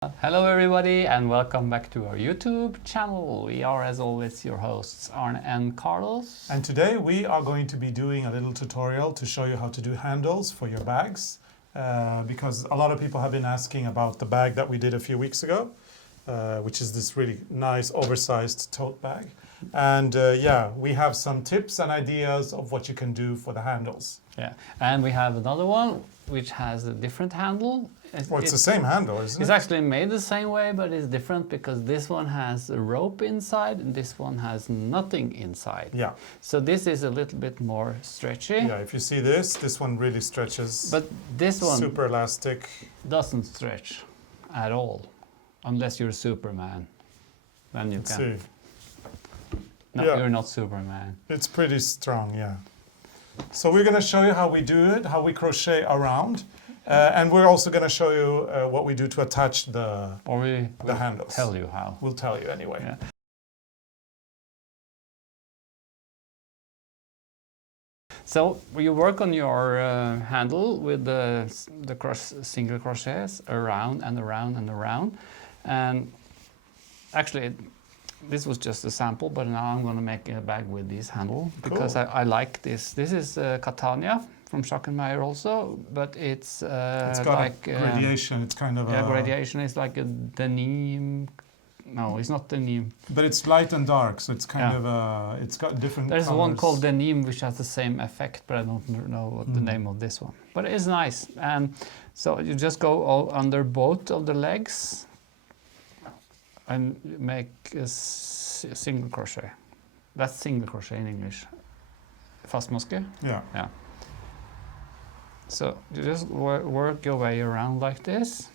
Hello everybody and welcome back to our YouTube channel. We are as always your hosts Arne and Carlos. And today we are going to be doing a little tutorial to show you how to do handles for your bags because a lot of people have been asking about the bag that we did a few weeks ago, which is this really nice oversized tote bag. And yeah, we have some tips and ideas of what you can do for the handles. Yeah, and we have another one which has a different handle. Well, it's the same handle, isn't it? It's actually made the same way, but it's different because this one has a rope inside and this one has nothing inside. Yeah. So this is a little bit more stretchy. Yeah, if you see this one really stretches. But this one super elastic. doesn't stretch at all, unless you're Superman. Then you Let's can. see. No, Yeah. you're not Superman. It's pretty strong, yeah. So we're going to show you how we do it, how we crochet around. And we're also going to show you what we do to attach the handles. Tell you how. We'll tell you anyway. Yeah. So you work on your handle with the single crochets around and around and around. And actually, this was just a sample, but now I'm going to make a bag with this handle because Cool. I like this. This is Catania from Schackenmeier also, but it's It's got like a gradation. It's kind of yeah, a... gradation is like a denim. No, it's not denim. But it's light and dark, so it's kind Yeah. of a... It's got different There's colors. one called denim which has the same effect, but I don't know what the name of this one. But it's nice. And so you just go all under both of the legs and make a single crochet. That's single crochet in English. Fastmaske? Yeah. Yeah. So you just work your way around like this.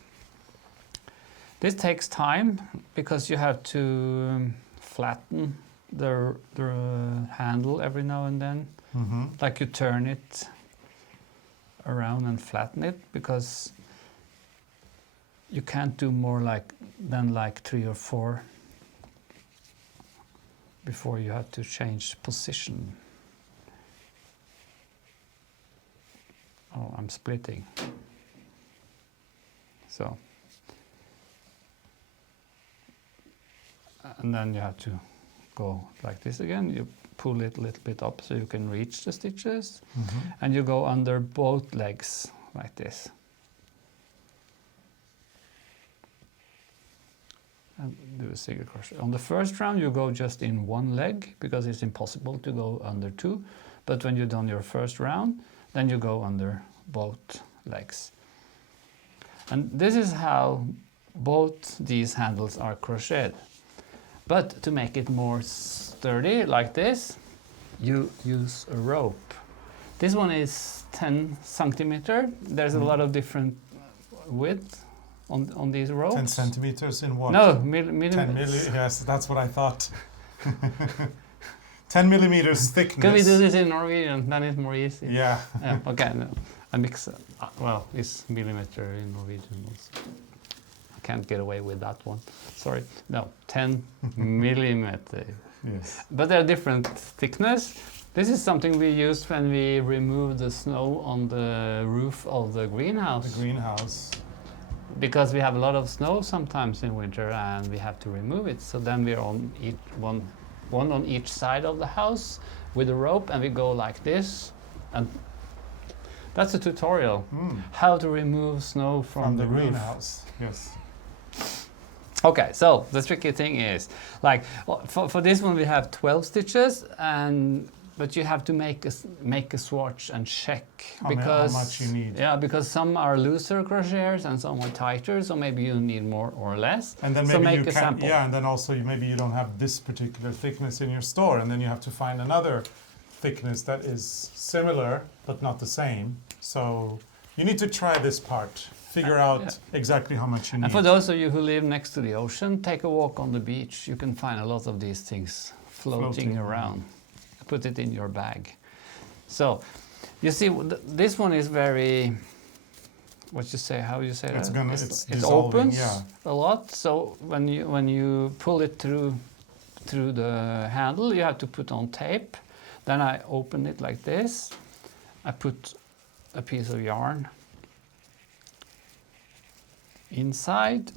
This takes time because you have to flatten the handle every now and then. Mm-hmm. Like you turn it around and flatten it because you can't do more than 3 or 4 before you have to change position. Oh, I'm splitting. So. And then you have to go like this again. You pull it a little bit up so you can reach the stitches. Mm-hmm. And you go under both legs like this. And do a single crochet. On the first round you go just in one leg because it's impossible to go under 2. But when you've done your first round, then you go under both legs. And this is how both these handles are crocheted. But to make it more sturdy like this, you use a rope. This one is 10 centimeter. There's a lot of different width on these ropes. 10 centimeters in what? No, 10 millimeters. yes, that's what I thought. 10 millimeters thickness. Can we do this in Norwegian? Then it's more easy. Yeah. Yeah, okay, no. I mix, well, it's millimeter in Norwegian also. I can't get away with that one. Sorry. No, 10 millimeter. Yes. But they're different thickness. This is something we used when we removed the snow on the roof of the greenhouse. The greenhouse. Because we have a lot of snow sometimes in winter and we have to remove it. So then we're on one on each side of the house with a rope and we go like this. And that's a tutorial. How to remove snow from the roof. greenhouse. Yes. Okay, so the tricky thing is, like, for this one we have 12 stitches, but you have to make a swatch and check How much you need. Yeah, because some are looser crocheters and some are tighter, so maybe you need more or less. And then so maybe make you a can, sample. yeah, and then also maybe you don't have this particular thickness in your store, and then you have to find another thickness that is similar but not the same. So you need to try this part. Figure out exactly how much you need. And for those of you who live next to the ocean, take a walk on the beach. You can find a lot of these things floating around. Put it in your bag. So, you see, this one is very, what you say, how you say It's that? it's it dissolving, opens yeah. a lot. So when you pull it through the handle, you have to put on tape. Then I open it like this. I put a piece of yarn inside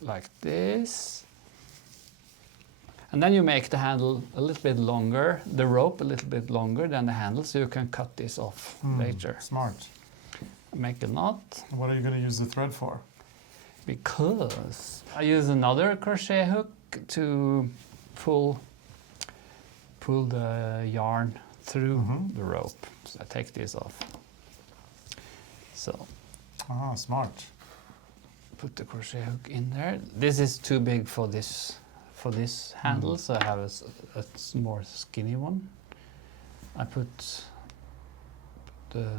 like this. And then you make the handle a little bit longer, the rope a little bit longer than the handle, so you can cut this off later. Smart. Make a knot. What are you going to use the thread for? Because I use another crochet hook to pull the yarn through the rope. So I take this off. So Smart. put the crochet hook in there. This is too big for this handle, so I have a more skinny one. I put the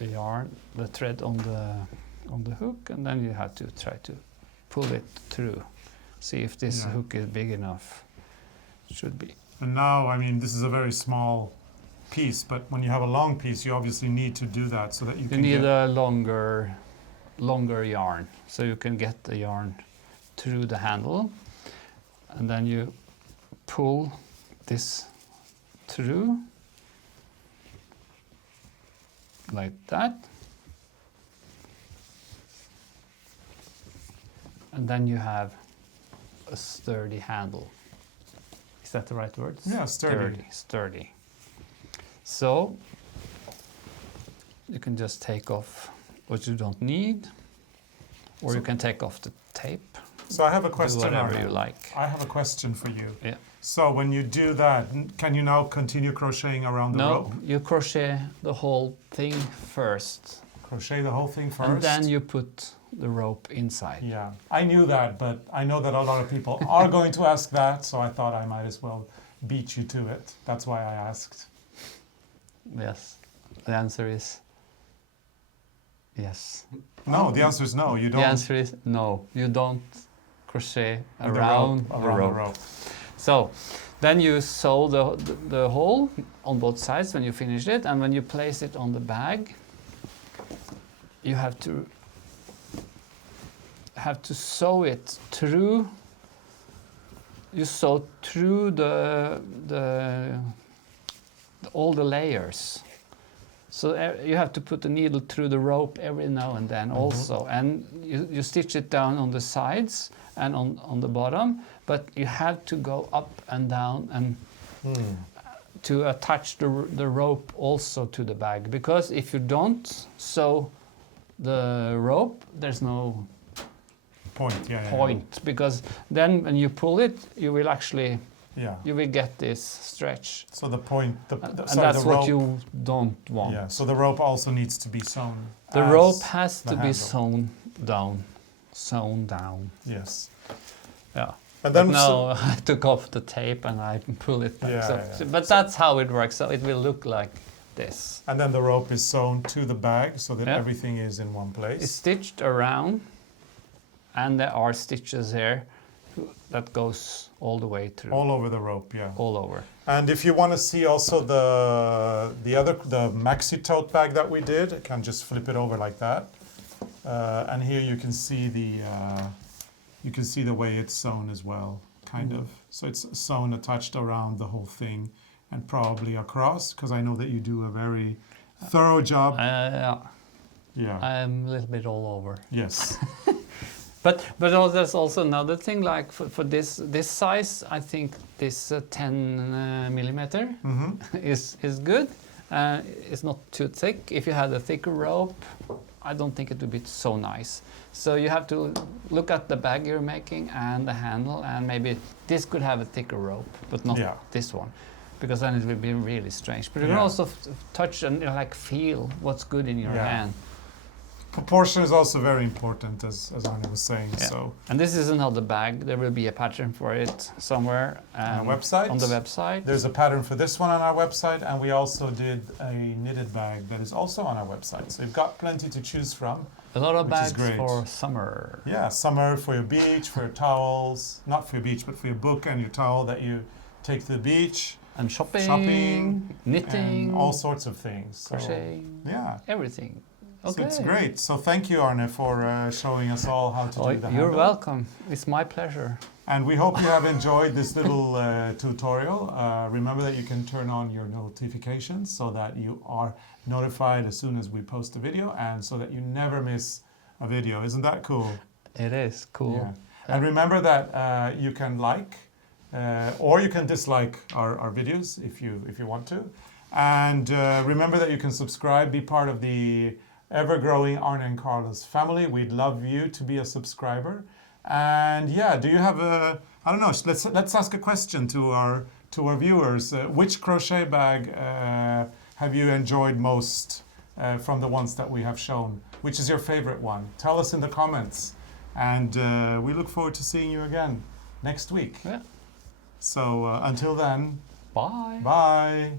yarn, the thread on the hook, and then you have to try to pull it through. See if this hook is big enough. It should be. And now, I mean, this is a very small piece, but when you have a long piece, you obviously need to do that so that you can need get... a longer yarn, so you can get the yarn through the handle, and then you pull this through like that, and then you have a sturdy handle. Is that the right word? Yeah, sturdy. Sturdy. So you can just take off what you don't need, or you can take off the tape. So I have a question. Do whatever Arne. you like. I have a question for you. Yeah. So when you do that, can you now continue crocheting around the rope? No, you crochet the whole thing first. Crochet the whole thing first? And then you put the rope inside. Yeah, I knew that, but I know that a lot of people are going to ask that, so I thought I might as well beat you to it. That's why I asked. Yes. The answer is yes. No, the answer is no, you don't. The answer is no, you don't crochet around the rope. So then you sew the hole on both sides when you finish it, and when you place it on the bag, you have to sew it through. You sew through all the layers. So you have to put the needle through the rope every now and then also, and you stitch it down on the sides and on the bottom, but you have to go up and down and to attach the rope also to the bag, because if you don't sew the rope, there's no point, because then when you pull it, you will actually you will get this stretch. So the point, and that's what you don't want. Yeah. So the rope also needs to be sewn. The rope has to be sewn down. Yes. Yeah. And then now I took off the tape and I pull it back. But that's how it works. So it will look like this. And then the rope is sewn to the bag so that everything is in one place. It's stitched around, and there are stitches here that goes all the way through. All over the rope, yeah. All over. And if you want to see also the maxi tote bag that we did, you can just flip it over like that. And here you can see the way it's sewn as well, kind of. So it's sewn attached around the whole thing and probably across, because I know that you do a very thorough job. Yeah. I'm a little bit all over. Yes. But there's also another thing, like for this size, I think this 10 millimeter is good. It's not too thick. If you had a thicker rope, I don't think it would be so nice. So you have to look at the bag you're making and the handle, and maybe this could have a thicker rope, but not this one, because then it will be really strange. But you can also touch and like feel what's good in your hand. Proportion is also very important, as Arne was saying. Yeah. So. And this is another bag. There will be a pattern for it somewhere on our website. On the website. There's a pattern for this one on our website, and we also did a knitted bag that is also on our website. So you've got plenty to choose from. A lot of bags for summer. Yeah, summer for your beach, for your towels. Not for your beach, but for your book and your towel that you take to the beach. And shopping, knitting, and all sorts of things. Crocheting. Yeah. Everything. Okay. So it's great. So thank you, Arne, for showing us all how to do the handle. You're welcome. It's my pleasure. And we hope you have enjoyed this little tutorial. Remember that you can turn on your notifications so that you are notified as soon as we post a video, and so that you never miss a video. Isn't that cool? It is cool. Yeah. And remember that you can like or you can dislike our videos if you want to. And remember that you can subscribe, be part of the ever-growing Arne and Carlos family. We'd love you to be a subscriber. And yeah, do you have a, I don't know, let's ask a question to our viewers. Which crochet bag have you enjoyed most from the ones that we have shown? Which is your favorite one? Tell us in the comments. And we look forward to seeing you again next week. Yeah. So until then, Bye. bye.